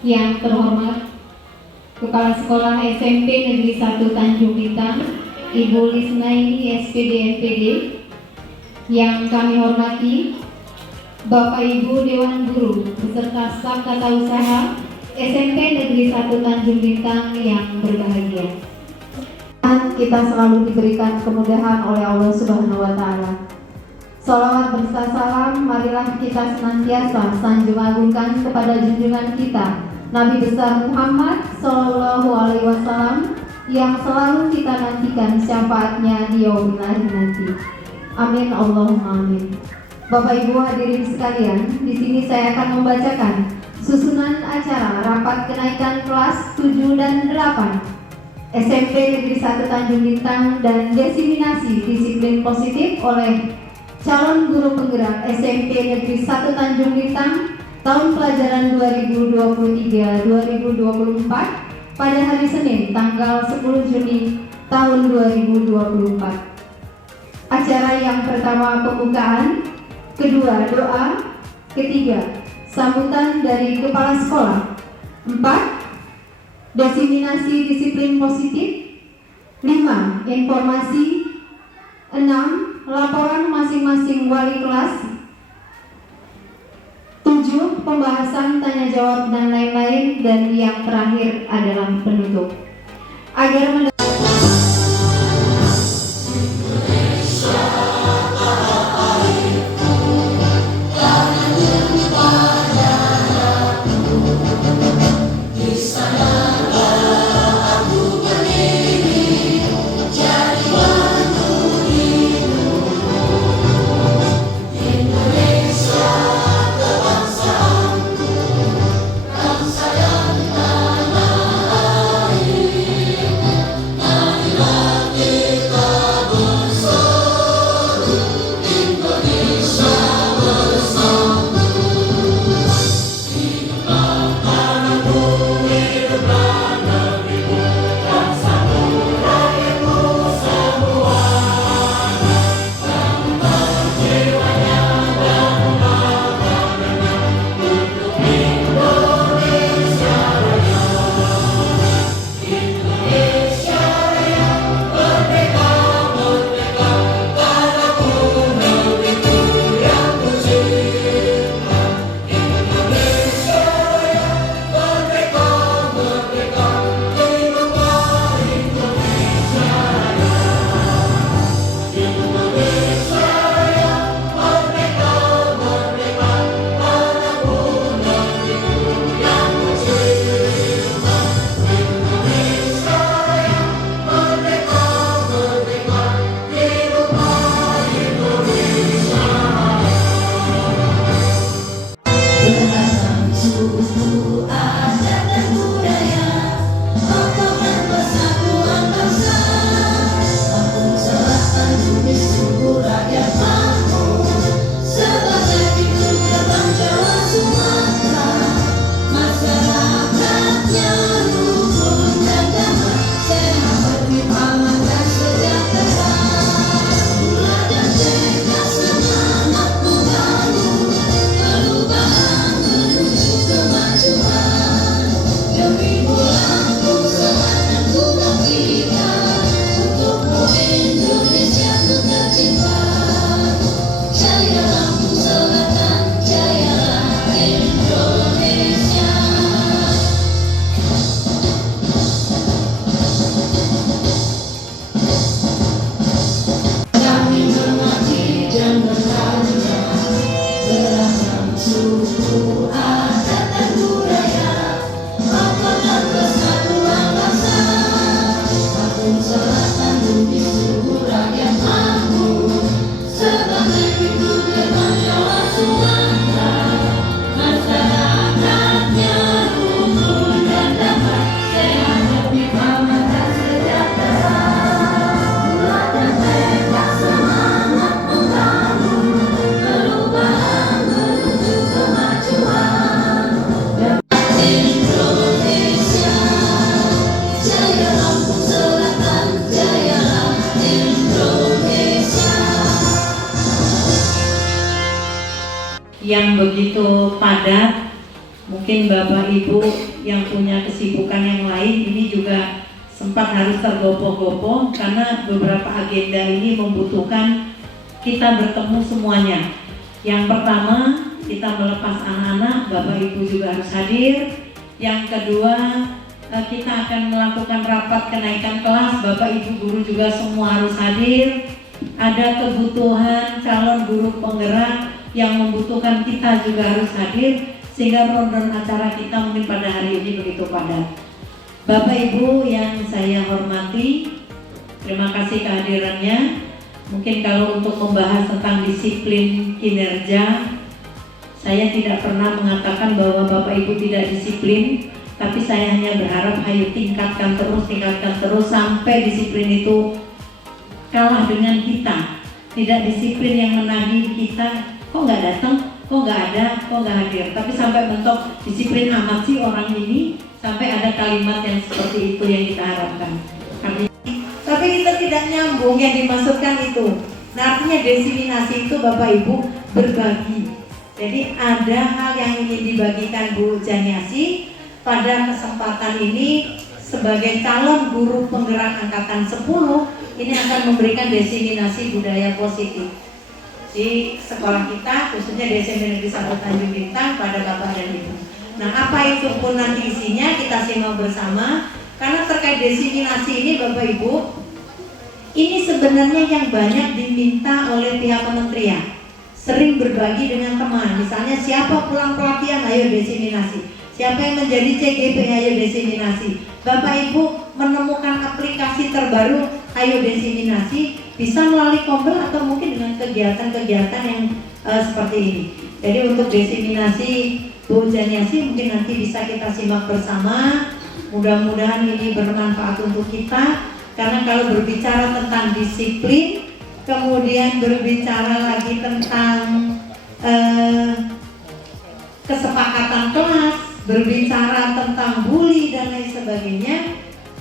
Yang terhormat Kepala Sekolah SMP Negeri 1 Tanjung Bintang, Ibu Lisnaini SPD MPD. Yang kami hormati Bapak Ibu Dewan Guru beserta staf tata usaha SMP Negeri 1 Tanjung Bintang yang berbahagia. Kita selalu diberikan kemudahan oleh Allah Subhanahu wa Ta'ala. Salawat berserta salam, marilah kita senantiasa sanjung agungkan kepada junjungan kita Nabi besar Muhammad Sallallahu Alaihi Wasallam yang selalu kita nantikan syafaatnya di yaumil akhir nanti. Amin Allahumma amin. Bapak Ibu hadirin sekalian, di sini saya akan membacakan susunan acara rapat kenaikan kelas 7 dan 8 SMP Negeri 1 Tanjung Bintang dan diseminasi disiplin positif oleh calon guru penggerak SMP Negeri 1 Tanjung Bintang tahun pelajaran 2023-2024 pada hari Senin tanggal 10 Juni tahun 2024. Acara yang pertama pembukaan, kedua doa, ketiga sambutan dari kepala sekolah, 4 diseminasi disiplin positif, 5 informasi, 6 laporan masing-masing wali kelas, 7 pembahasan tanya jawab dan lain-lain, dan yang terakhir adalah penutup. Agar yang begitu padat Mungkin Bapak Ibu yang punya kesibukan yang lain ini juga sempat harus tergopoh-gopoh karena beberapa agenda ini membutuhkan kita bertemu semuanya. Yang pertama, kita melepas anak-anak, Bapak Ibu juga harus hadir. Yang kedua, kita akan melakukan rapat kenaikan kelas, Bapak Ibu guru juga semua harus hadir. Ada kebutuhan calon guru penggerak yang membutuhkan kita juga harus hadir, sehingga rundown acara kita mungkin pada hari ini begitu padat. Bapak Ibu yang saya hormati, terima kasih kehadirannya. Mungkin kalau untuk membahas tentang disiplin kinerja, saya tidak pernah mengatakan bahwa Bapak Ibu tidak disiplin, tapi saya hanya berharap ayo tingkatkan terus sampai disiplin itu kalah dengan kita. Tidak disiplin yang menagih kita, kok nggak datang, kok nggak ada, kok nggak hadir. Tapi sampai bentuk disiplin amat sih orang ini, sampai ada kalimat yang seperti itu yang kita harapkan. Tapi kita tidak nyambung yang dimaksudkan itu. Nah, artinya diseminasi itu Bapak Ibu berbagi. Jadi ada hal yang ingin dibagikan Bu Janiasi pada kesempatan ini sebagai calon guru penggerak angkatan 10, ini akan memberikan diseminasi budaya positif di sekolah kita, khususnya di SMP Negeri 1 Tanjung Bintang pada Bapak dan Ibu. Nah, apa itu pun nanti isinya kita simak bersama. Karena terkait diseminasi ini Bapak Ibu, ini sebenarnya yang banyak diminta oleh pihak kementerian. Sering berbagi dengan teman, misalnya siapa pulang pelatihan, ayo diseminasi. Siapa yang menjadi CGP, ayo diseminasi. Bapak Ibu menemukan aplikasi terbaru, ayo diseminasi. Bisa melalui Kombel atau mungkin dengan kegiatan-kegiatan yang seperti ini. Jadi untuk diseminasi Bu Janiasi mungkin nanti bisa kita simak bersama. Mudah-mudahan ini bermanfaat untuk kita. Karena kalau berbicara tentang disiplin, kemudian berbicara lagi tentang kesepakatan kelas, berbicara tentang bully dan lain sebagainya,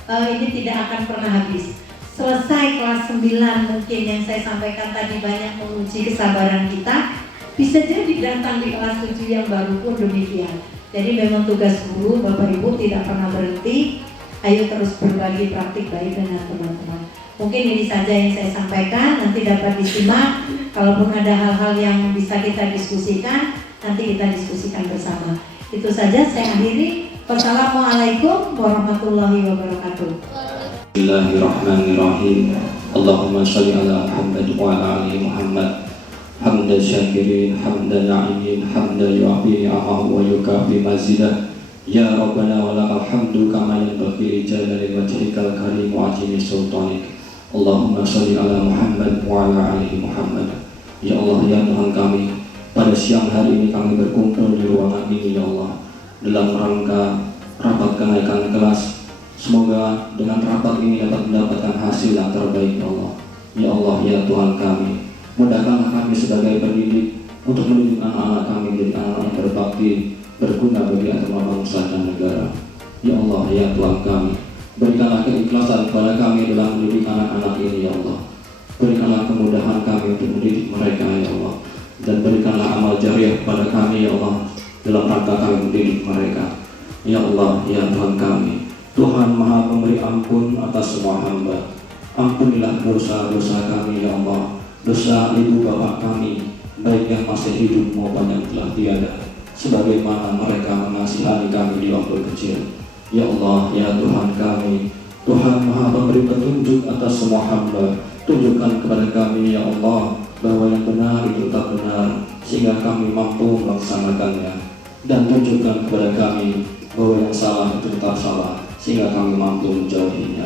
ini tidak akan pernah habis. Selesai kelas 9 mungkin yang saya sampaikan tadi banyak menguji kesabaran kita, bisa jadi datang di kelas 7 yang baru pun demikian. Jadi memang tugas guru Bapak Ibu tidak pernah berhenti. Ayo terus berbagi praktik baik dengan teman-teman. Mungkin ini saja yang saya sampaikan, nanti dapat disimak. Kalaupun ada hal-hal yang bisa kita diskusikan, nanti kita diskusikan bersama. Itu saja saya akhiri. Wassalamualaikum warahmatullahi wabarakatuh. Bismillahirrahmanirrahim. Allahumma sholli ala Muhammad wa ala ali Muhammad. Hamdan syakirin, hamdan na'imin, hamdan yu'afi ni'amahu wa yukafi mazidah. Ya Rabbana wa lakal hamdu kama yanbaghi li jalali wajhikal karim wa azimi sultanik. Allahumma sholli ala Muhammad wa ala ali Muhammad. Ya Allah, ya Tuhan kami, pada siang hari ini kami berkumpul di ruangan ini ya Allah, dalam rangka rapat kenaikan kelas. Semoga dengan rapat ini dapat mendapatkan hasil yang terbaik ya Allah. Ya Allah, ya Tuhan kami, mudahkanlah kami sebagai pendidik untuk mendidik anak-anak kami menjadi anak-anak yang berbakti, berguna bagi agama bangsa dan negara. Ya Allah, ya Tuhan kami, berikanlah keikhlasan kepada kami dalam mendidik anak-anak ini ya Allah. Berikanlah kemudahan kami untuk mendidik mereka ya Allah. Dan berikanlah amal jariah kepada kami ya Allah dalam rangka kami mendidik mereka. Ya Allah, ya Tuhan kami, Tuhan Maha Pemberi ampun atas semua hamba. Ampunilah dosa-dosa kami ya Allah, dosa ibu bapak kami, baik yang masih hidup maupun yang telah tiada, sebagaimana mereka mengasihani kami di waktu kecil. Ya Allah, ya Tuhan kami, Tuhan Maha Pemberi petunjuk atas semua hamba. Tunjukkan kepada kami ya Allah bahwa yang benar itu tetap benar, sehingga kami mampu melaksanakannya. Dan tunjukkan kepada kami bahwa yang salah itu tetap salah, sehingga kami mampu menjauhinya.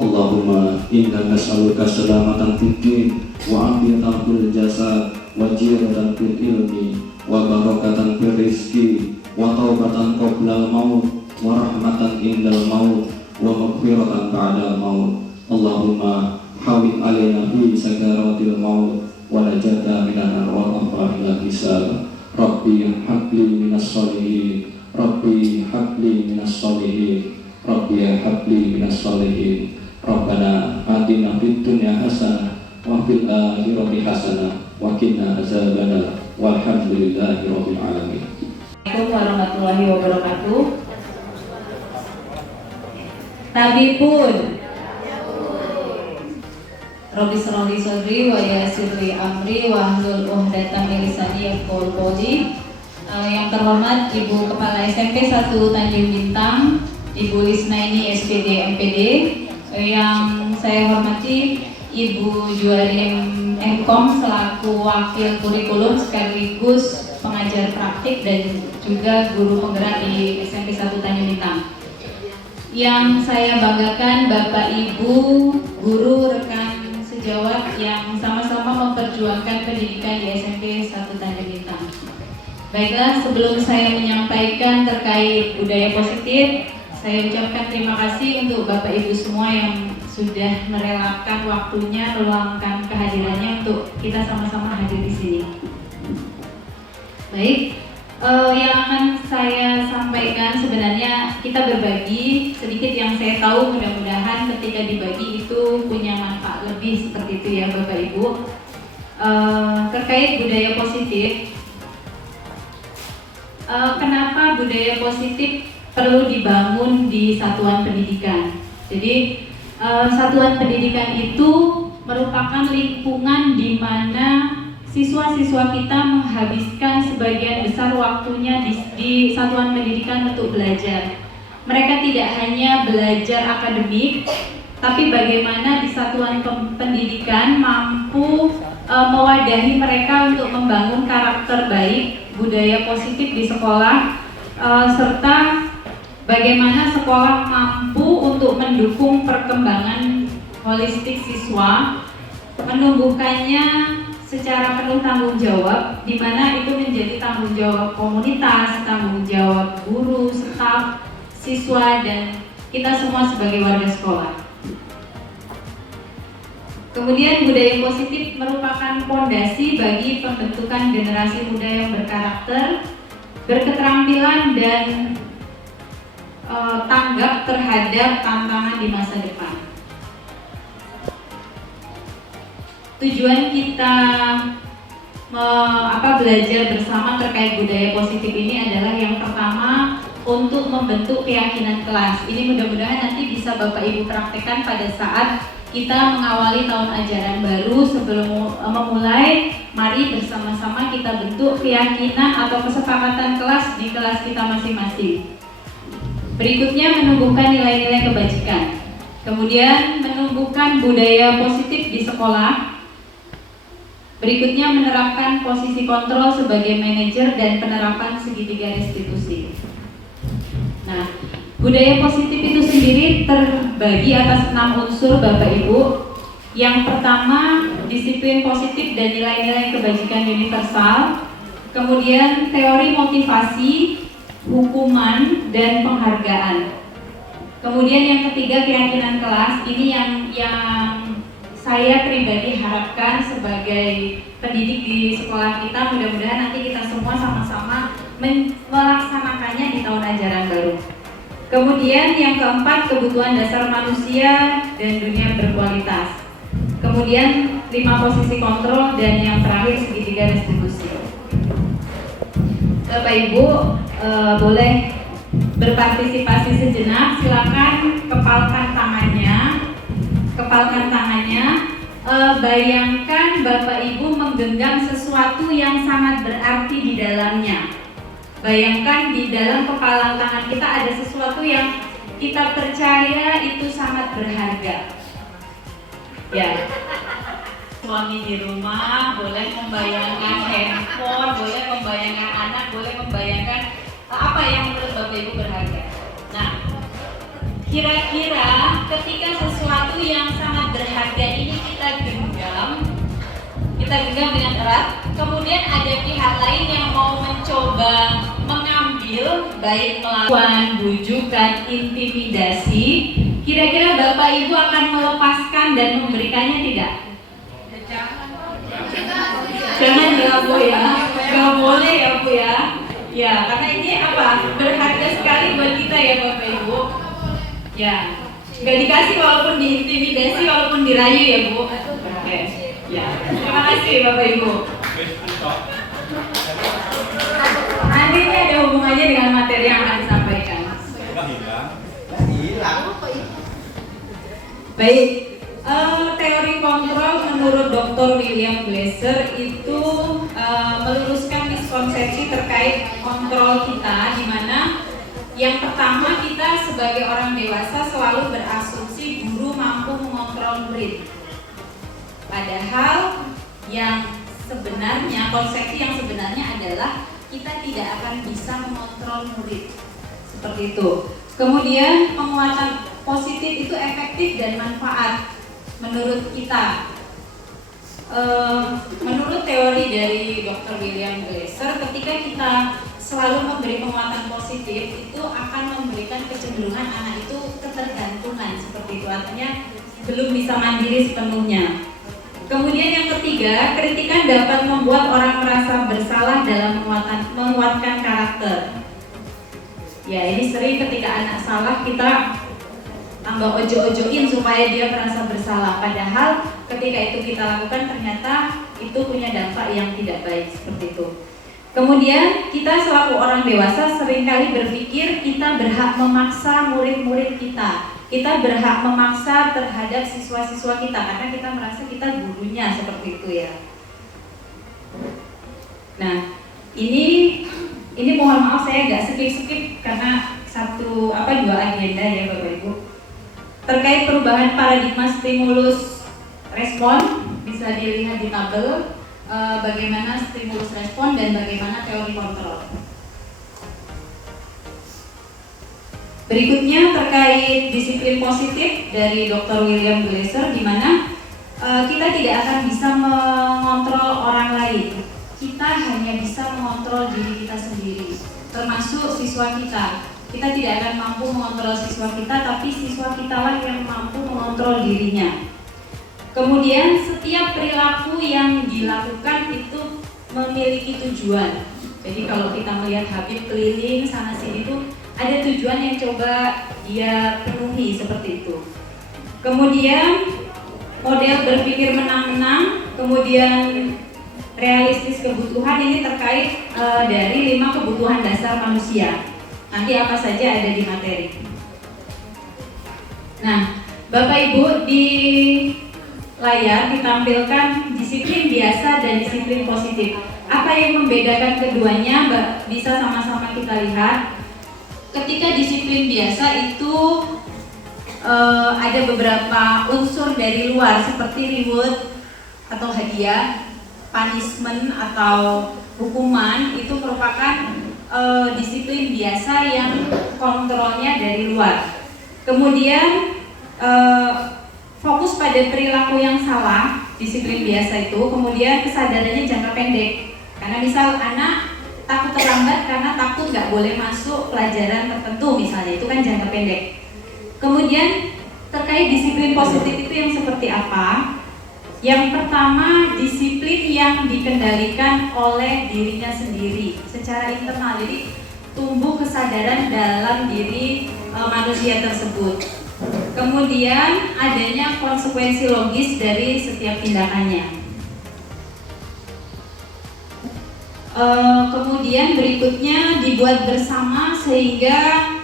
Allahumma inna nas'aluka salamatan fid din wa afiyatan fil jasad wa jiratan fil ilmi wa barakatan fil rizki wa taubatan qabla al-maut wa rahmatan indal maut wa maghfiratan ba'da al-maut. Allahumma hawin alaina fi sakaratil maut wa najata minan arwah afrahil hisab. Rabbi habli minas sholihin, Rabbi habli minas sholihin, Rabbi habli minas sholihin. Rabbana atina fid dunya hasanah wa fil akhirati hasanah wa qina azabannar. Walhamdulillahi rabbil alamin. Assalamualaikum warahmatullahi wabarakatuh. Tabipun Robi Sroli Sodri wa Yasirli Amri wa Hlul Uhdatan min Lisani Yafqahu Qawli. Yang terhormat Ibu Kepala SMP 1 Tanjung Bintang, Ibu Lisnaini SPD MPD. Yang saya hormati Ibu Juari MKOM selaku Wakil Kurikulum sekaligus pengajar praktik dan juga guru penggerak di SMP 1 Tanjung Bintang. Yang saya banggakan Bapak Ibu, guru, rekan sejawat yang sama-sama memperjuangkan pendidikan di SMP 1 Tanjung Bintang. Baiklah, sebelum saya menyampaikan terkait budaya positif, saya ucapkan terima kasih untuk Bapak Ibu semua yang sudah merelakan waktunya, meluangkan kehadirannya untuk kita sama-sama hadir di sini. Baik, yang akan saya sampaikan sebenarnya kita berbagi sedikit yang saya tahu, mudah-mudahan ketika dibagi itu punya manfaat lebih seperti itu ya Bapak Ibu. Terkait budaya positif, kenapa budaya positif perlu dibangun di satuan pendidikan? Jadi satuan pendidikan itu merupakan lingkungan di mana siswa-siswa kita menghabiskan sebagian besar waktunya di satuan pendidikan untuk belajar. Mereka tidak hanya belajar akademik, tapi bagaimana di satuan pendidikan mampu mewadahi mereka untuk membangun karakter baik, budaya positif di sekolah, serta bagaimana sekolah mampu untuk mendukung perkembangan holistik siswa, menumbuhkannya secara penuh tanggung jawab, di mana itu menjadi tanggung jawab komunitas, tanggung jawab guru, staf, siswa, dan kita semua sebagai warga sekolah. Kemudian budaya positif merupakan fondasi bagi pembentukan generasi muda yang berkarakter, berketerampilan, dan tanggap terhadap tantangan di masa depan. Tujuan kita belajar bersama terkait budaya positif ini adalah yang pertama untuk membentuk keyakinan kelas. Ini mudah-mudahan nanti bisa Bapak Ibu praktekkan pada saat kita mengawali tahun ajaran baru. Sebelum memulai, mari bersama-sama kita bentuk keyakinan atau kesepakatan kelas di kelas kita masing-masing. Berikutnya menumbuhkan nilai-nilai kebajikan. Kemudian menumbuhkan budaya positif di sekolah. Berikutnya menerapkan posisi kontrol sebagai manajer dan penerapan segitiga restitusi. Nah, budaya positif itu sendiri terbagi atas 6 unsur Bapak Ibu. Yang pertama, disiplin positif dan nilai-nilai kebajikan universal. Kemudian teori motivasi, hukuman, dan penghargaan. Kemudian yang ketiga, keyakinan kelas. Ini yang saya pribadi harapkan sebagai pendidik di sekolah kita, mudah-mudahan nanti kita semua sama-sama melaksanakannya di tahun ajaran baru. Kemudian yang keempat, kebutuhan dasar manusia dan dunia berkualitas. Kemudian 5 posisi kontrol, dan yang terakhir segitiga restitusi. Bapak Ibu boleh berpartisipasi sejenak, silakan kepalkan tangannya. Bayangkan Bapak Ibu menggenggam sesuatu yang sangat berarti di dalamnya. Bayangkan di dalam kepalan tangan kita ada sesuatu yang kita percaya itu sangat berharga. Ya, suami di rumah boleh membayangkan handphone, boleh membayangkan anak, boleh membayangkan apa yang menurut Bapak Ibu berharga. Nah, kira-kira ketika sesuatu yang sangat berharga ini kita genggam dengan erat, kemudian ada pihak lain yang mau mencoba mengambil, baik melakukan bujukan, intimidasi, kira-kira Bapak Ibu akan melepaskan dan memberikannya tidak? Jangan ya Bu ya, nggak boleh ya Bu ya. Ya, karena ini berharga sekali buat kita ya Bapak Ibu. Ya, nggak dikasih walaupun diintimidasi, walaupun dirayu ya Bu. Oke, ya. Terima kasih Bapak Ibu. Nanti ini ada hubungannya Baik, teori kontrol menurut Dr. William Glasser itu meluruskan miskonsepsi terkait kontrol kita, di mana yang pertama kita sebagai orang dewasa selalu berasumsi guru mampu mengontrol murid. Padahal yang sebenarnya, konsepsi yang sebenarnya adalah kita tidak akan bisa mengontrol murid. Seperti itu. Kemudian penguatan positif itu efektif dan manfaat menurut kita. Menurut teori dari Dr. William Glasser, ketika kita selalu memberi penguatan positif, itu akan memberikan kecenderungan anak itu ketergantungan, seperti itu, artinya belum bisa mandiri sepenuhnya. Kemudian yang ketiga, kritikan dapat membuat orang merasa bersalah dalam menguatkan karakter. Ya, ini sering ketika anak salah kita tambah ojo-ojoin supaya dia merasa bersalah. Padahal ketika itu kita lakukan ternyata itu punya dampak yang tidak baik, seperti itu. Kemudian kita selaku orang dewasa seringkali berpikir kita berhak memaksa murid-murid kita. Kita berhak memaksa terhadap siswa-siswa kita karena kita merasa kita gurunya, seperti itu ya. Nah, ini mohon maaf saya agak skip karena dua agenda ya Bapak Ibu. Terkait perubahan paradigma stimulus respon, bisa dilihat di tabel bagaimana stimulus respon dan bagaimana teori kontrol. Berikutnya terkait disiplin positif dari Dr. William Glasser, di mana kita tidak akan bisa mengontrol orang lain. Kita hanya bisa mengontrol diri kita sendiri, termasuk siswa kita. Kita tidak akan mampu mengontrol siswa kita, tapi siswa kita lah yang mampu mengontrol dirinya. Kemudian setiap perilaku yang dilakukan itu memiliki tujuan. Jadi kalau kita melihat Habib keliling sana sini itu ada tujuan yang coba dia penuhi, seperti itu. Kemudian model berpikir menang-menang, kemudian realistis kebutuhan, ini terkait dari 5 kebutuhan dasar manusia. Nanti apa saja ada di materi. Nah, Bapak Ibu, di layar ditampilkan disiplin biasa dan disiplin positif. Apa yang membedakan keduanya bisa sama-sama kita lihat. Ketika disiplin biasa itu ada beberapa unsur dari luar seperti reward atau hadiah, punishment atau hukuman, itu merupakan disiplin biasa yang kontrolnya dari luar. Kemudian fokus pada perilaku yang salah, disiplin biasa itu, kemudian kesadarannya jangka pendek. Karena misal anak takut terlambat karena takut nggak boleh masuk pelajaran tertentu misalnya, itu kan jangka pendek. Kemudian terkait disiplin positif itu yang seperti apa? Yang pertama, disiplin yang dikendalikan oleh dirinya sendiri secara internal, jadi tumbuh kesadaran dalam diri manusia tersebut. Kemudian adanya konsekuensi logis dari setiap tindakannya. Kemudian berikutnya dibuat bersama sehingga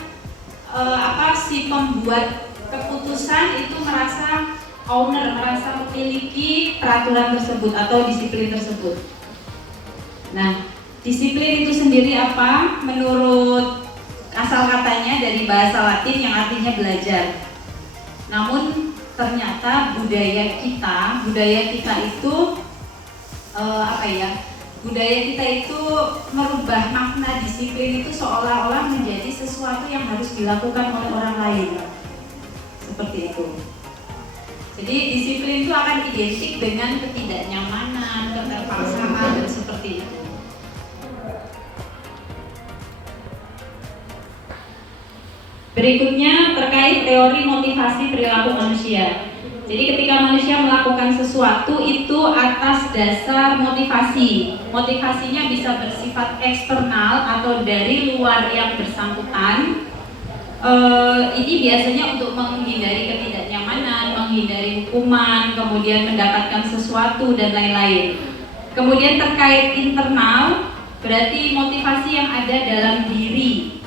si pembuat keputusan itu merasa memiliki peraturan tersebut atau disiplin tersebut. Nah, disiplin itu sendiri apa? Menurut asal katanya dari bahasa Latin yang artinya belajar. Namun ternyata budaya kita itu budaya kita itu merubah makna disiplin itu seolah-olah menjadi sesuatu yang harus dilakukan oleh orang lain. Seperti itu. Jadi disiplin itu akan identik dengan ketidaknyamanan, keterpaksaan, dan seperti itu. Berikutnya terkait teori motivasi perilaku manusia. Jadi ketika manusia melakukan sesuatu itu atas dasar motivasi. Motivasinya bisa bersifat eksternal atau dari luar yang bersangkutan. Ini biasanya untuk menghindari ketidaknyamanan, menghindari hukuman, kemudian mendapatkan sesuatu dan lain-lain. Kemudian terkait internal, berarti motivasi yang ada dalam diri,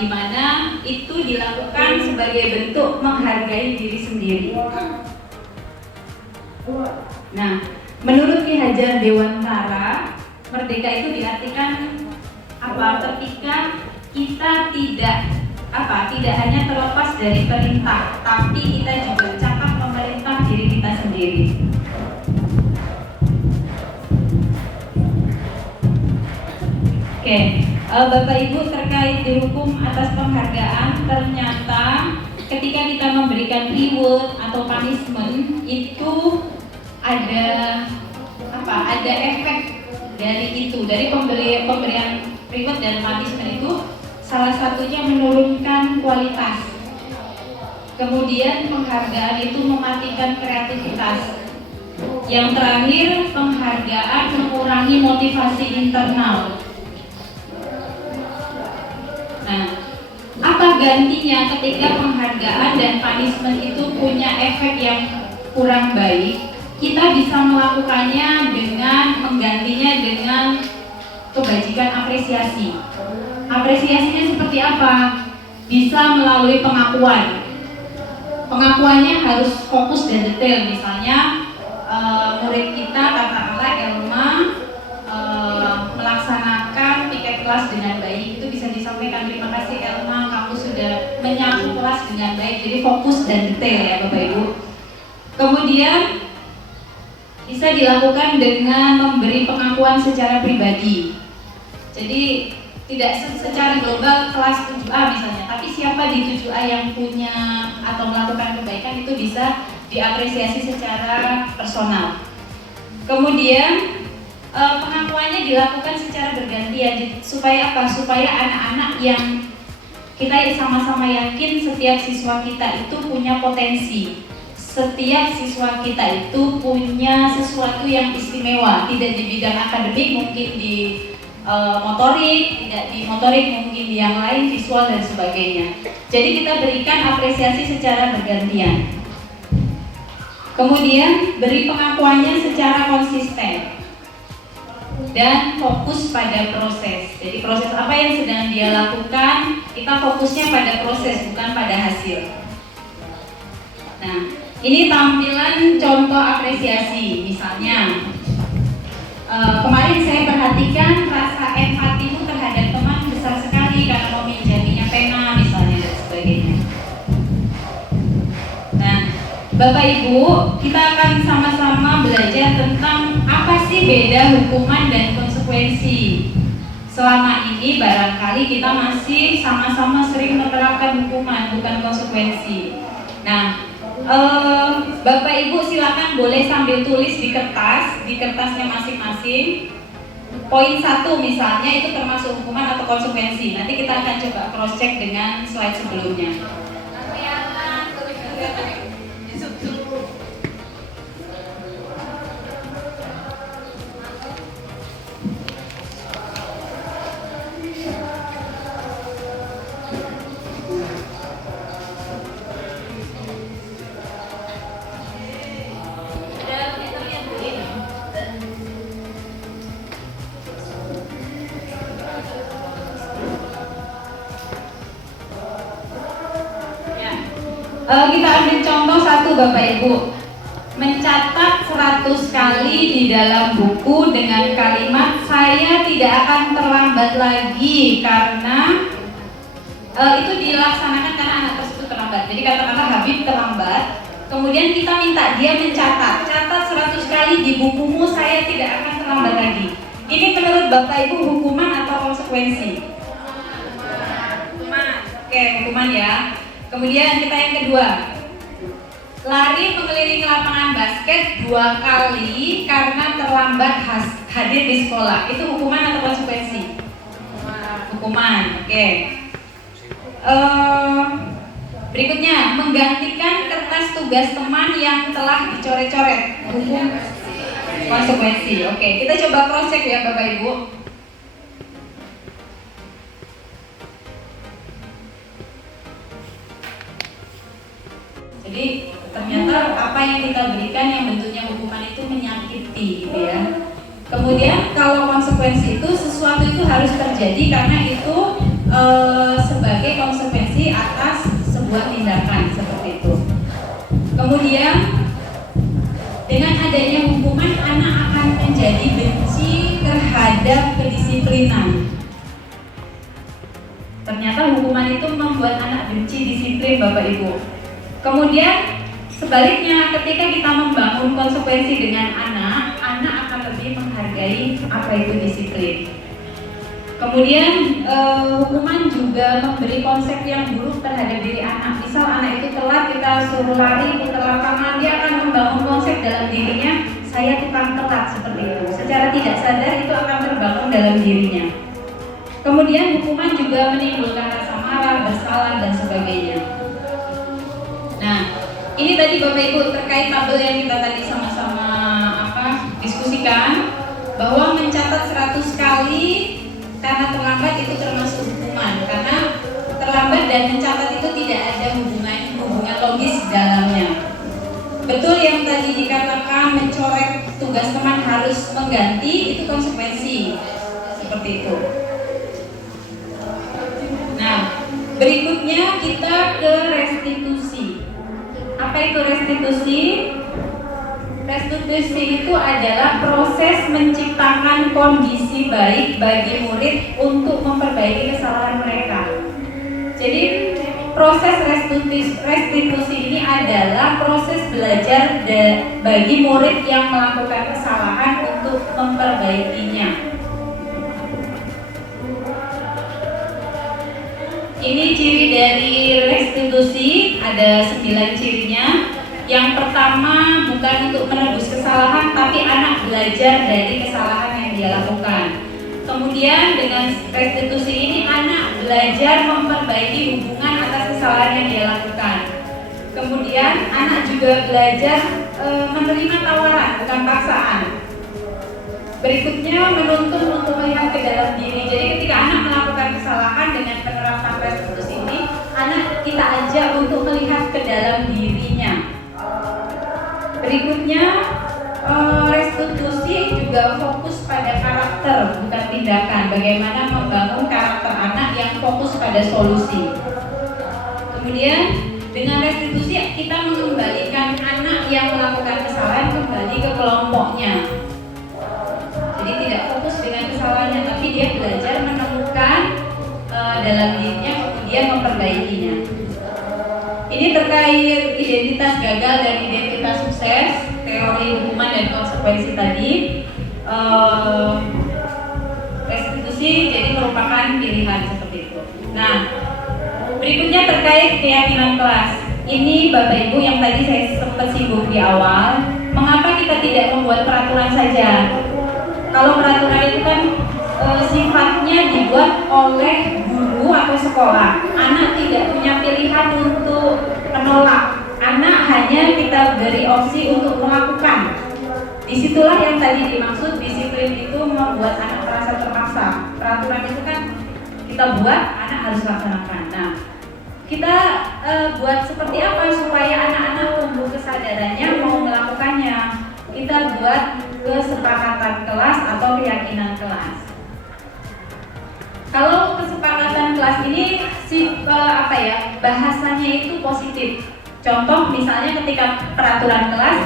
di mana itu dilakukan sebagai bentuk menghargai diri sendiri. Nah, menurut Ki Hajar Dewantara, merdeka itu diartikan apa? Ketika kita tidak hanya terlepas dari perintah, tapi kita juga cakap memerintah diri kita sendiri. Oke, Bapak Ibu, terkait dihukum atas penghargaan, ternyata ketika kita memberikan reward atau punishment itu ada ada efek dari itu, dari pemberian reward dan punishment itu salah satunya menurunkan kualitas. Kemudian penghargaan itu mematikan kreativitas. Yang terakhir, penghargaan mengurangi motivasi internal. Nah, apa gantinya ketika penghargaan dan punishment itu punya efek yang kurang baik? Kita bisa melakukannya dengan menggantinya dengan kebajikan apresiasi. Apresiasinya seperti apa? Bisa melalui pengakuan. Pengakuannya harus fokus dan detail. Misalnya murid kita katakanlah Elma melaksanakan piket kelas dengan baik, itu bisa disampaikan, terima kasih Elma, kamu sudah menyapu kelas dengan baik. Jadi fokus dan detail ya Bapak Ibu. Kemudian bisa dilakukan dengan memberi pengakuan secara pribadi. Jadi tidak secara global kelas 7A misalnya, tapi siapa di 7A yang punya atau melakukan kebaikan itu bisa diapresiasi secara personal. Kemudian pengakuannya dilakukan secara bergantian supaya apa? Supaya anak-anak yang kita sama-sama yakin setiap siswa kita itu punya potensi. Setiap siswa kita itu punya sesuatu yang istimewa, tidak di bidang akademik, mungkin di motorik, tidak di motorik, mungkin di yang lain, visual dan sebagainya. Jadi kita berikan apresiasi secara bergantian. Kemudian beri pengakuannya secara konsisten dan fokus pada proses. Jadi proses apa yang sedang dia lakukan, kita fokusnya pada proses, bukan pada hasil. Nah, ini tampilan contoh apresiasi. Misalnya kemarin saya perhatikan rasa empatimu terhadap teman besar sekali karena meminjaminya pena misalnya dan sebagainya. Nah, Bapak Ibu, kita akan sama-sama belajar tentang apa sih beda hukuman dan konsekuensi. Selama ini barangkali kita masih sama-sama sering menerapkan hukuman, bukan konsekuensi. Nah, Bapak Ibu silakan boleh sambil tulis di kertasnya masing-masing. Poin 1 misalnya itu termasuk hukuman atau konsekuensi. Nanti kita akan coba cross check dengan slide sebelumnya. Kita ambil contoh 1 Bapak Ibu. Mencatat 100 kali di dalam buku dengan kalimat saya tidak akan terlambat lagi karena itu dilaksanakan karena anak tersebut terlambat. Jadi katakanlah Habib terlambat, kemudian kita minta dia mencatat, catat 100 kali di bukumu saya tidak akan terlambat lagi. Ini menurut Bapak Ibu hukuman atau konsekuensi? Hukuman. Oke, hukuman ya. Kemudian kita yang kedua, lari mengelilingi lapangan basket 2 kali karena terlambat hadir di sekolah. Itu hukuman atau konsekuensi? Hukuman. Oke. Berikutnya, menggantikan kertas tugas teman yang telah dicoret-coret. Hukum konsekuensi. Oke, kita coba cross check ya Bapak Ibu. Jadi ternyata apa yang kita berikan yang bentuknya hukuman itu menyakiti gitu ya. Kemudian kalau konsekuensi itu sesuatu itu harus terjadi karena itu sebagai konsekuensi konsekuensi atas sebuah tindakan seperti itu. Kemudian dengan adanya hukuman, anak akan menjadi benci terhadap kedisiplinan. Ternyata hukuman itu membuat anak benci disiplin, Bapak Ibu. Kemudian sebaliknya, ketika kita membangun konsekuensi dengan anak, anak akan lebih menghargai apa itu disiplin. Kemudian hukuman juga memberi konsep yang buruk terhadap diri anak. Misal anak itu telat, kita suruh lari, putar lapangan, dia akan membangun konsep dalam dirinya, saya tukang telat, seperti itu. Secara tidak sadar itu akan terbangun dalam dirinya. Kemudian hukuman juga menimbulkan rasa marah, bersalah, dan sebagainya. Nah, ini tadi Bapak Ibu terkait tabel yang kita tadi sama-sama diskusikan, bahwa mencatat 100 kali karena terlambat itu termasuk hukuman, karena terlambat dan mencatat itu tidak ada hubungan logis dalamnya. Betul yang tadi dikatakan mencoret tugas teman harus mengganti, itu konsekuensi seperti itu. Nah, berikutnya kita ke restitusi. Apa itu restitusi? Restitusi itu adalah proses menciptakan kondisi baik bagi murid untuk memperbaiki kesalahan mereka. Jadi proses restitusi ini adalah proses belajar bagi murid yang melakukan kesalahan untuk memperbaikinya. Ini ciri dari restitusi, ada 9 cirinya. Yang pertama, bukan untuk menebus kesalahan, tapi anak belajar dari kesalahan yang dia lakukan. Kemudian dengan restitusi ini anak belajar memperbaiki hubungan atas kesalahan yang dia lakukan. Kemudian anak juga belajar menerima tawaran, bukan paksaan. Berikutnya menuntun untuk melihat ke dalam diri. Jadi ketika anak melakukan kesalahan, dengan penerapan restitusi ini, anak kita ajak untuk melihat ke dalam dirinya. Berikutnya, restitusi juga fokus pada karakter, bukan tindakan. Bagaimana membangun karakter anak yang fokus pada solusi. Kemudian dengan restitusi kita mengembalikan anak yang melakukan kesalahan kembali ke kelompoknya. Jadi tidak fokus dengan kesalahannya, tapi dia belajar menemukan dalam dirinya, kemudian memperbaikinya. Ini terkait identitas gagal dan identitas sukses, teori hukuman dan konsekuensi tadi. Restitusi jadi merupakan pilihan seperti itu. Nah, berikutnya terkait keyakinan kelas. Ini Bapak Ibu yang tadi saya sempat singgung di awal. Mengapa kita tidak membuat peraturan saja? Kalau peraturan itu kan sifatnya dibuat oleh guru atau sekolah. Anak tidak punya pilihan untuk menolak. Anak hanya kita beri opsi untuk melakukan. Disitulah yang tadi dimaksud disiplin itu membuat anak merasa terpaksa. Peraturan itu kan kita buat, anak harus laksanakan. Nah, kita buat seperti apa supaya anak-anak tumbuh kesadarannya mau melakukannya? Kita buat kesepakatan kelas atau keyakinan kelas. Kalau kesepakatan kelas ini bahasanya itu positif. Contoh misalnya ketika peraturan kelas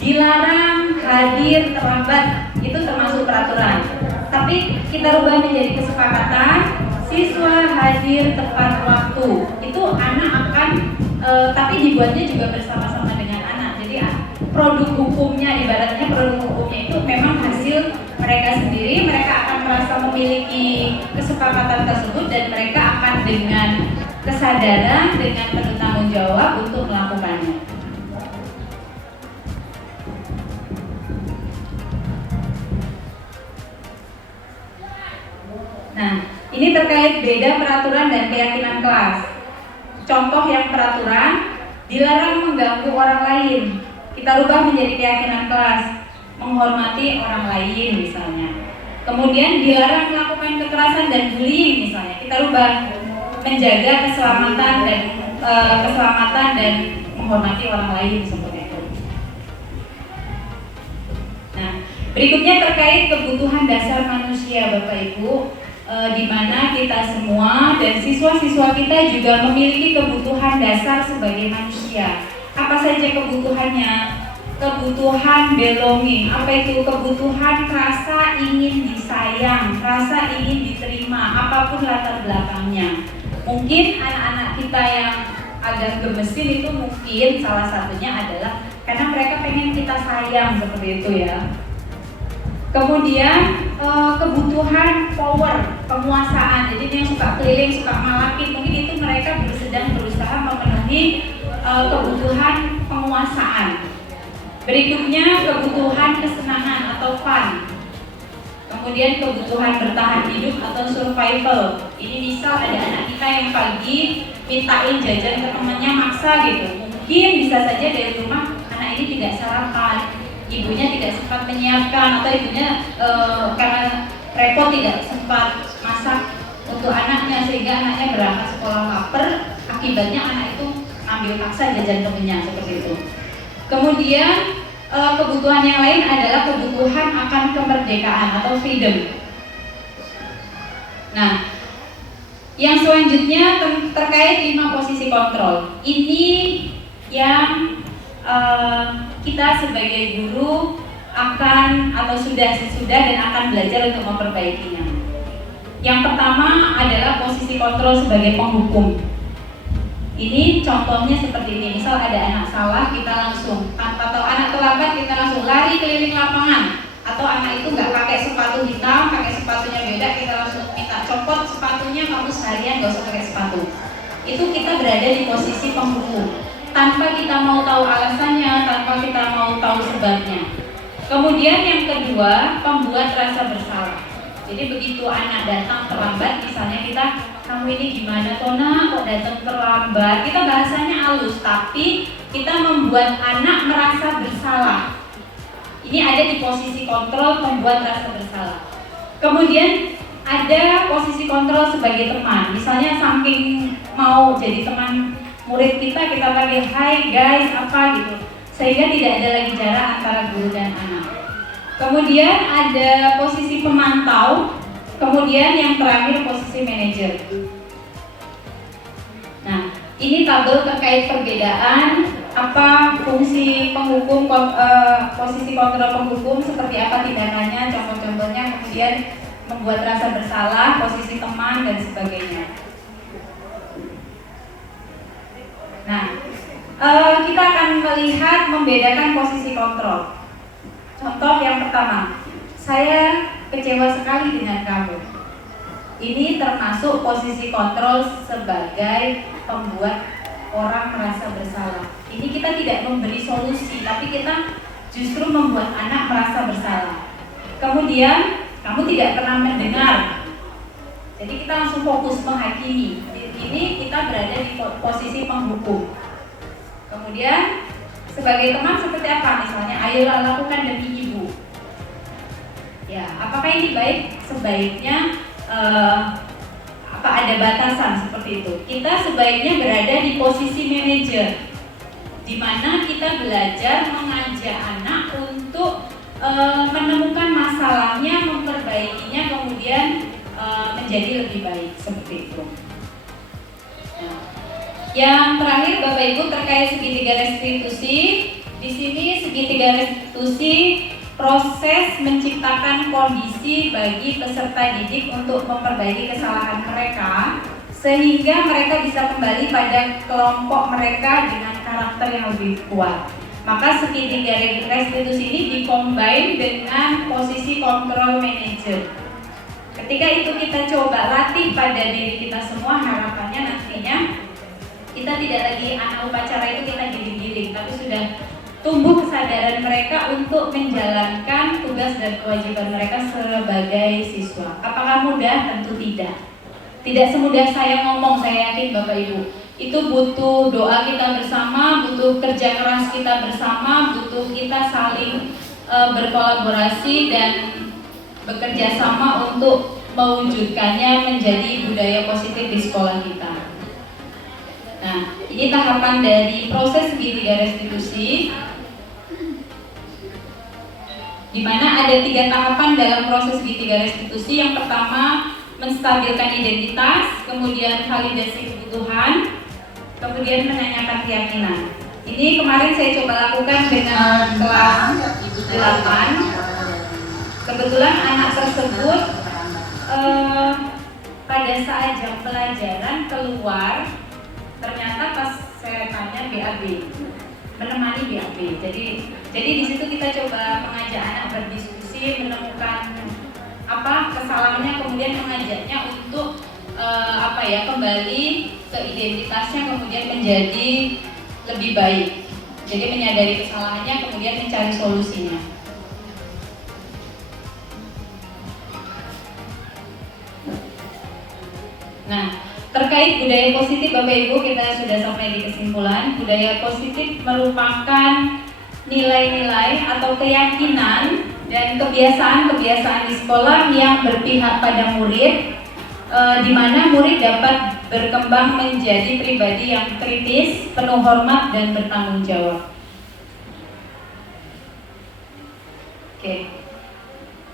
dilarang hadir terlambat, itu termasuk peraturan. Tapi kita rubah menjadi kesepakatan, siswa hadir tepat waktu. Itu anak akan tapi dibuatnya juga bersama-sama dengan anak. Jadi produk hukumnya, ibaratnya produk hukumnya itu memang hasil mereka sendiri. Mereka akan merasa memiliki kesepakatan tersebut dan mereka akan dengan kesadaran, dengan penuh tanggung jawab untuk melakukannya. Nah, ini terkait beda peraturan dan keyakinan kelas. Contoh yang peraturan, dilarang mengganggu orang lain. Kita rubah menjadi keyakinan kelas, menghormati orang lain misalnya. Kemudian dilarang melakukan kekerasan dan bullying misalnya. Kita rubah menjaga keselamatan dan menghormati orang lain seperti itu. Nah, berikutnya terkait kebutuhan dasar manusia, Bapak Ibu. di mana kita semua dan siswa-siswa kita juga memiliki kebutuhan dasar sebagai manusia. Apa saja kebutuhannya? Kebutuhan belonging. Apa itu? Kebutuhan rasa ingin disayang, rasa ingin diterima, apapun latar belakangnya. Mungkin anak-anak kita yang agak gemesin itu mungkin salah satunya adalah karena mereka pengen kita sayang, seperti itu ya. Kemudian kebutuhan power, penguasaan. Jadi yang suka keliling, suka malapin, mungkin itu mereka sedang berusaha memenuhi kebutuhan penguasaan. Berikutnya kebutuhan kesenangan atau fun. Kemudian kebutuhan bertahan hidup atau survival. Ini misal ada anak kita yang pagi mintain jajan ke temannya maksa gitu. Mungkin bisa saja dari rumah anak ini tidak sarapan, ibunya tidak sempat menyiapkan, atau ibunya karena repot tidak sempat masak untuk anaknya sehingga anaknya berangkat sekolah lapar. Akibatnya anak itu ambil paksa jajan temannya, seperti itu. Kemudian kebutuhan yang lain adalah kebutuhan akan kemerdekaan atau freedom. Nah, yang selanjutnya terkait 5 posisi kontrol. Ini yang kita sebagai guru akan atau sudah dan akan belajar untuk memperbaikinya. Yang pertama adalah posisi kontrol sebagai penghukum. Ini contohnya seperti ini. Misal ada anak salah, kita langsung, atau anak terlambat, kita langsung lari keliling lapangan. Atau anak itu nggak pakai sepatu hitam, pakai sepatunya beda, kita langsung minta copot sepatunya, kamu seharian nggak usah pakai sepatu. Itu kita berada di posisi penghukum, tanpa kita mau tahu alasannya, tanpa kita mau tahu sebabnya. Kemudian yang kedua, pembuat rasa bersalah. Jadi begitu anak datang terlambat, misalnya kita, kamu ini gimana Tona kok datang terlambat, kita bahasanya halus, tapi kita membuat anak merasa bersalah. Ini ada di posisi kontrol, membuat rasa bersalah. Kemudian ada posisi kontrol sebagai teman. Misalnya saking mau jadi teman murid kita panggil hai guys apa gitu, sehingga tidak ada lagi jarak antara guru dan anak. Kemudian ada posisi pemantau. Kemudian yang terakhir posisi manajer. Nah, ini tabel terkait perbedaan apa fungsi penghukum, posisi kontrol penghukum, seperti apa tindakannya, contoh-contohnya, kemudian membuat rasa bersalah, posisi teman dan sebagainya. Nah, kita akan melihat membedakan posisi kontrol. Contoh yang pertama, saya kecewa sekali dengan kamu. Ini termasuk posisi kontrol sebagai pembuat orang merasa bersalah. Ini kita tidak memberi solusi, tapi kita justru membuat anak merasa bersalah. Kemudian, kamu tidak pernah mendengar. Jadi kita langsung fokus menghakimi. Ini kita berada di posisi penghukum. Kemudian, sebagai teman seperti apa? Misalnya, ayolah lakukan demi ibu. Ya, apakah ini baik? Sebaiknya apa ada batasan seperti itu. Kita sebaiknya berada di posisi manajer, di mana kita belajar mengajak anak untuk menemukan masalahnya, memperbaikinya, kemudian menjadi lebih baik seperti itu. Nah, yang terakhir Bapak Ibu terkait segitiga restitusi. Di sini segitiga restitusi proses menciptakan kondisi bagi peserta didik untuk memperbaiki kesalahan mereka sehingga mereka bisa kembali pada kelompok mereka dengan karakter yang lebih kuat. Maka segitiga restitusi ini dikombin dengan posisi kontrol manager. Ketika itu kita coba latih pada diri kita semua, harapannya nantinya kita tidak lagi anak upacara itu kita giring-giring, tapi sudah tumbuh kesadaran mereka untuk menjalankan tugas dan kewajiban mereka sebagai siswa. Apakah mudah? Tentu tidak. Tidak semudah saya ngomong, saya yakin Bapak Ibu. Itu butuh doa kita bersama, butuh kerja keras kita bersama, butuh kita saling berkolaborasi dan bekerja sama untuk mewujudkannya menjadi budaya positif di sekolah kita. Nah, ini tahapan dari proses segitiga restitusi, di mana ada 3 tahapan dalam proses segitiga restitusi. Yang pertama, menstabilkan identitas, kemudian validasi kebutuhan, kemudian menanyakan keyakinan. Ini kemarin saya coba lakukan dengan kelas 8. Kebetulan anak tersebut pada saat jam pelajaran keluar, ternyata pas saya tanya BAB, menemani BAB. Jadi di situ kita coba mengajak anak berdiskusi, menemukan apa kesalahannya, kemudian mengajaknya untuk kembali ke identitasnya, kemudian menjadi lebih baik. Jadi menyadari kesalahannya, kemudian mencari solusinya. Nah, terkait budaya positif Bapak Ibu, kita sudah sampai di kesimpulan. Budaya positif merupakan nilai-nilai atau keyakinan dan kebiasaan-kebiasaan di sekolah yang berpihak pada murid, di mana murid dapat berkembang menjadi pribadi yang kritis, penuh hormat dan bertanggung jawab. Oke.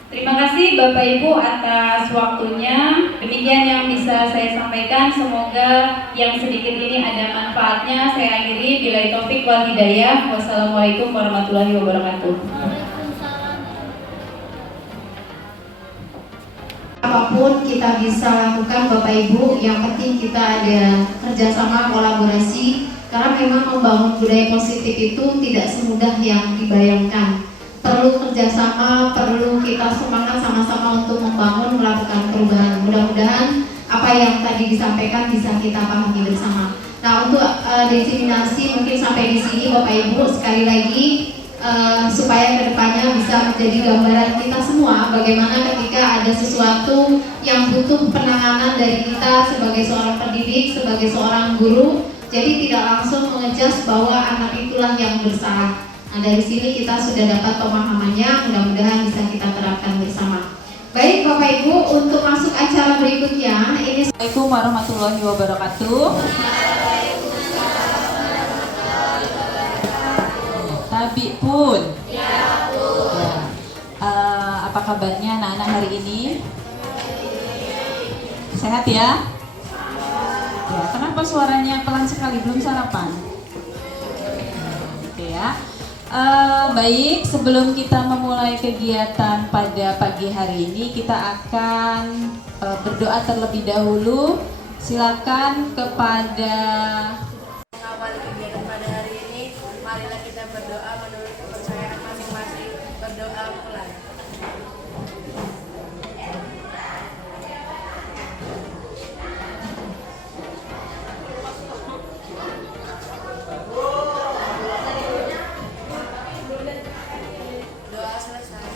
Terima kasih Bapak Ibu atas waktunya. Demikian yang bisa saya sampaikan. Semoga yang sedikit ini ada manfaatnya. Saya akhiri. Billahi taufik wal hidayah. Wassalamualaikum warahmatullahi wabarakatuh. Apapun kita bisa lakukan Bapak Ibu, yang penting kita ada kerjasama, kolaborasi, karena memang membangun budaya positif itu tidak semudah yang dibayangkan. Perlu kerjasama, perlu kita semangat sama-sama untuk membangun, melakukan perubahan. Mudah-mudahan apa yang tadi disampaikan bisa kita pahami bersama. Nah, untuk diseminasi mungkin sampai di sini Bapak Ibu. Sekali lagi supaya kedepannya bisa menjadi gambaran kita semua bagaimana ketika ada sesuatu yang butuh penanganan dari kita sebagai seorang pendidik, sebagai seorang guru. Jadi tidak langsung mengejas bahwa anak itulah yang bersalah. Nah, dari sini kita sudah dapat pemahamannya, mudah-mudahan bisa kita terapkan bersama. Baik Bapak Ibu, untuk masuk acara berikutnya ini. Assalamualaikum warahmatullahi wabarakatuh. Tabi pun. Ya, Pun. Apa kabarnya anak-anak hari ini? Sehat ya? Ya, kenapa suaranya pelan sekali, belum sarapan? Oke ya. Baik, sebelum kita memulai kegiatan pada pagi hari ini, kita akan berdoa terlebih dahulu. Silakan kepada mengawali kegiatan pada hari ini. Marilah kita berdoa menurut kepercayaan masing-masing. Berdoa mulai. Doa selesai.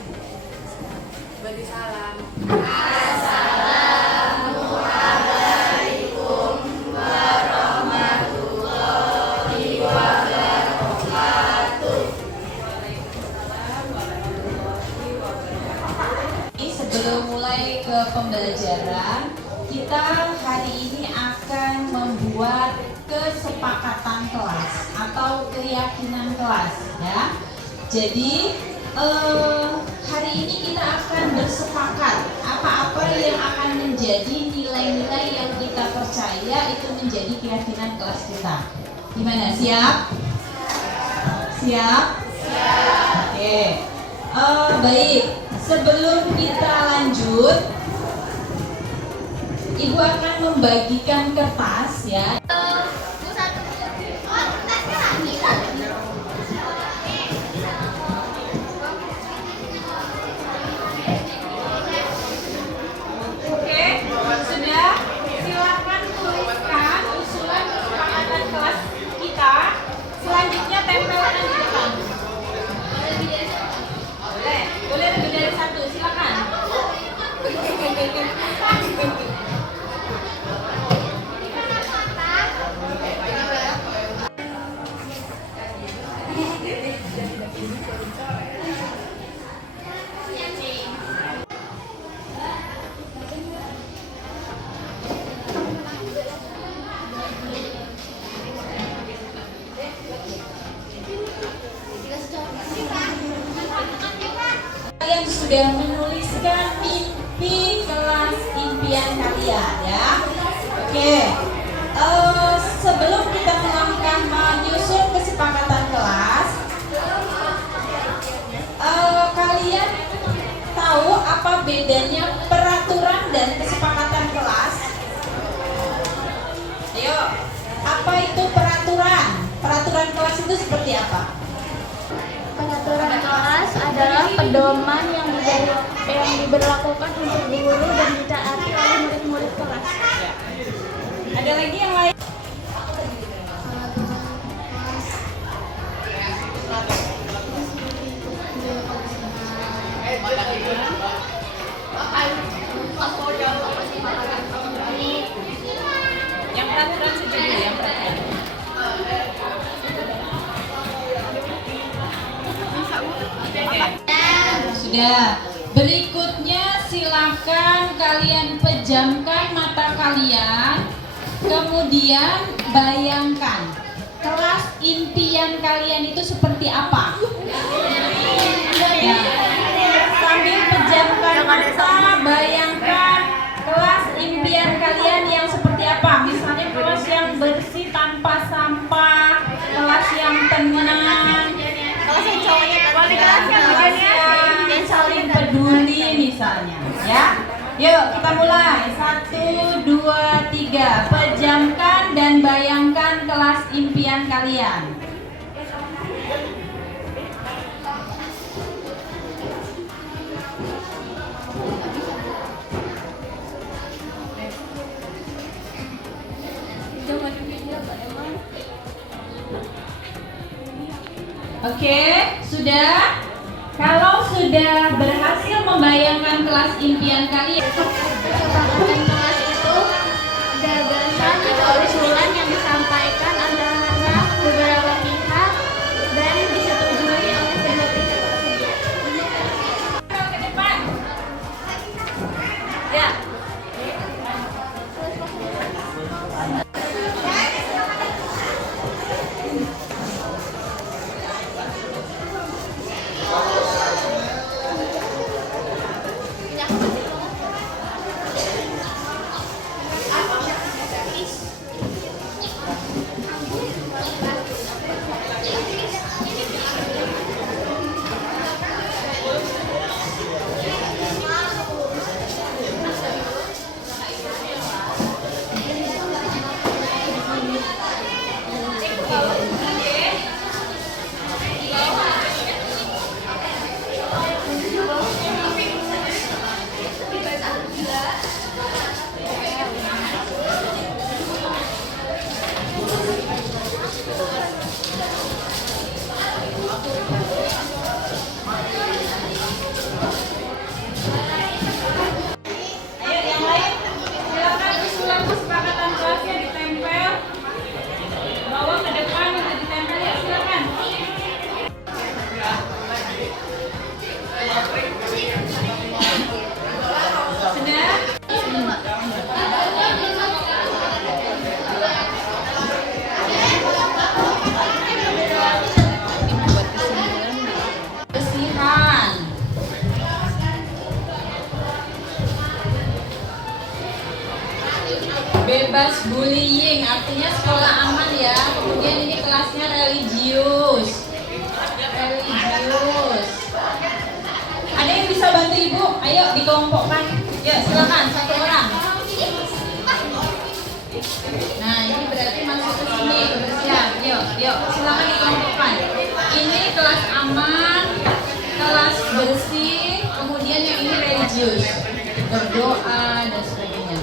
Bagi salam. Sebelum mulai ke pembelajaran, kita hari ini akan membuat kesepakatan kelas atau keyakinan kelas ya. Jadi hari ini kita akan bersepakat apa-apa yang akan menjadi nilai-nilai yang kita percaya itu menjadi keyakinan kelas kita. Gimana? Siap? Siap? Siap. Oke. Baik. Sebelum kita lanjut, Ibu akan membagikan kertas ya. Oke, sudah. Silakan tuliskan usulan kesepakatan kelas kita. Selanjutnya tempelkan di depan. Boleh lebih dari satu, silakan. Kalian sudah menuliskan mimpi kelas impian kalian. kalian ya. Oke. Sebelum kita melangkah menyusun kesepakatan kelas, kalian tahu apa bedanya peraturan dan kesepakatan kelas? Ayo, apa itu peraturan? Peraturan kelas itu seperti apa? Peraturan kelas adalah pedoman yang diberlakukan untuk guru dan ditaati oleh murid-murid kelas. Ada lagi yang lain? Yang peraturan saja dulu, yang peraturan. Sudah. Berikutnya silakan kalian pejamkan mata kalian. Kemudian bayangkan kelas impian kalian itu seperti apa? Ya. Sambil pejamkan mata, bayangkan kelas impian kalian yang seperti apa? Misalnya kelas yang bersih tanpa sampah, kelas yang tenang, kelas yang saling peduli misalnya, ya. Yuk kita mulai. 1, 2, 3. Pejamkan dan bayangkan kelas impian kalian. Oke, sudah? Kalau sudah berhasil membayangkan kelas impian kalian, Kesepakatan kelas itu gagasan atau usulan yang disampaikan antara beberapa pihak dan disetujui oleh kedua pihak tersebut. ke depan. Ya. Ayo yang lain, silakan usulan kesepakatan kelasnya ditempel. Bawa ke depan untuk ditempel ya, silakan. Sudah? Bersihan. Bebas bullying, artinya sekolah aman ya. Kemudian ini kelasnya religius. Ada yang bisa bantu ibu? Ayo dikelompokkan. Ya silakan satu orang. Nah ini berarti masuk ke sini kebersihan. Yuk silakan dikelompokkan. Ini kelas aman, kelas bersih, kemudian yang ini religius, berdoa dan sebagainya.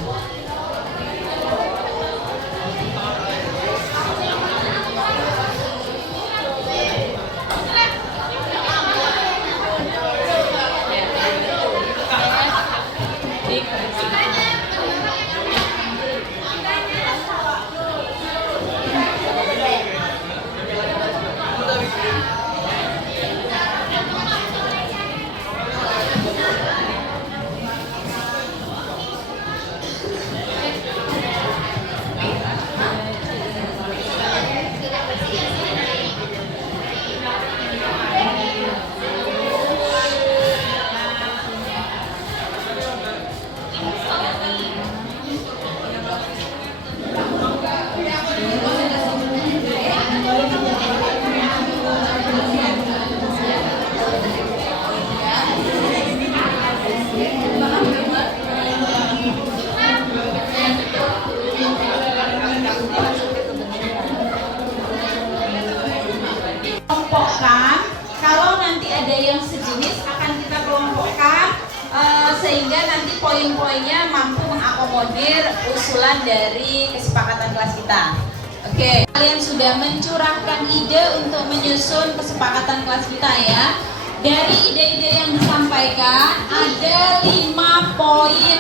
sehingga nanti poin-poinnya mampu mengakomodir usulan dari kesepakatan kelas kita. Oke, kalian sudah mencurahkan ide untuk menyusun kesepakatan kelas kita ya. Dari ide-ide yang disampaikan ada 5 poin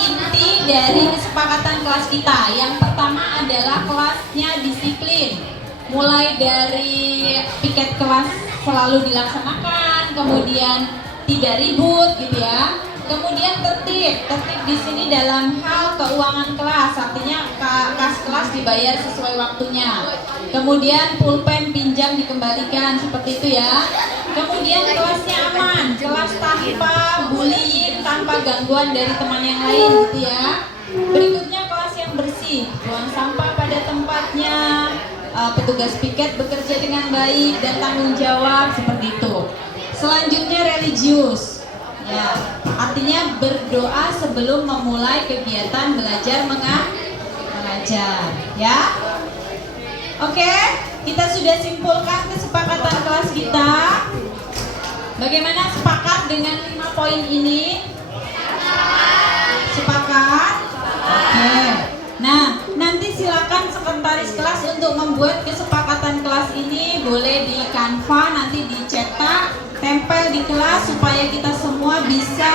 inti dari kesepakatan kelas kita. Yang pertama adalah kelasnya disiplin. Mulai dari piket kelas selalu dilaksanakan, kemudian tidak ribut gitu ya. Kemudian tertib di sini dalam hal keuangan kelas, artinya kas kelas dibayar sesuai waktunya. Kemudian pulpen pinjam dikembalikan seperti itu ya. Kemudian kelasnya aman, kelas tanpa bullying, tanpa gangguan dari teman yang lain gitu ya. Berikutnya kelas yang bersih, buang sampah pada tempatnya, petugas piket bekerja dengan baik dan tanggung jawab seperti itu. Selanjutnya religius. Ya, artinya berdoa sebelum memulai kegiatan belajar mengajar, ya. Oke, kita sudah simpulkan kesepakatan kelas kita. Bagaimana, sepakat dengan 5 poin ini? Sepakat? Oke. Nah, nanti silakan sekretaris kelas untuk membuat kesepakatan kelas ini, boleh di Canva, nanti dicetak, tempel di kelas supaya kita semua bisa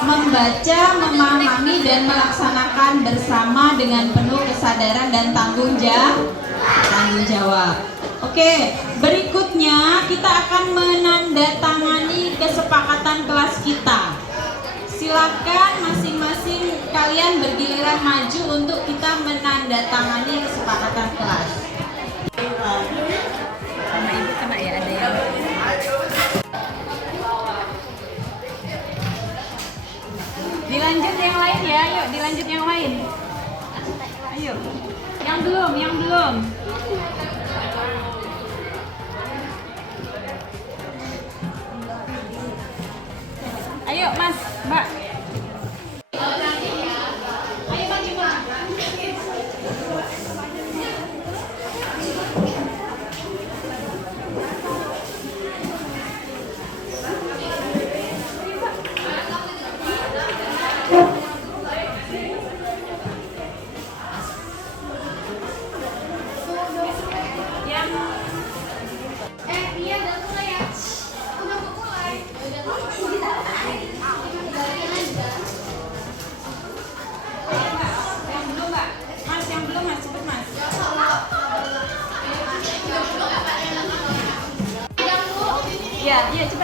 membaca, memahami dan melaksanakan bersama dengan penuh kesadaran dan tanggung jawab. Oke, berikutnya kita akan menandatangani kesepakatan kelas kita. Silakan masing-masing kalian bergiliran maju untuk kita menandatangani kesepakatan kelas. Sama ibu sama ya, ada yang dilanjut yang lain ya, yuk dilanjut yang lain. Ayo, yang belum. Ayo Mas, Mbak. Ayo maju Mbak. Iya udah mulai ya. Udah mau mulai. Yang belum Mbak. Mas, yang belum Mas, cepet Mas. Iya, cepet.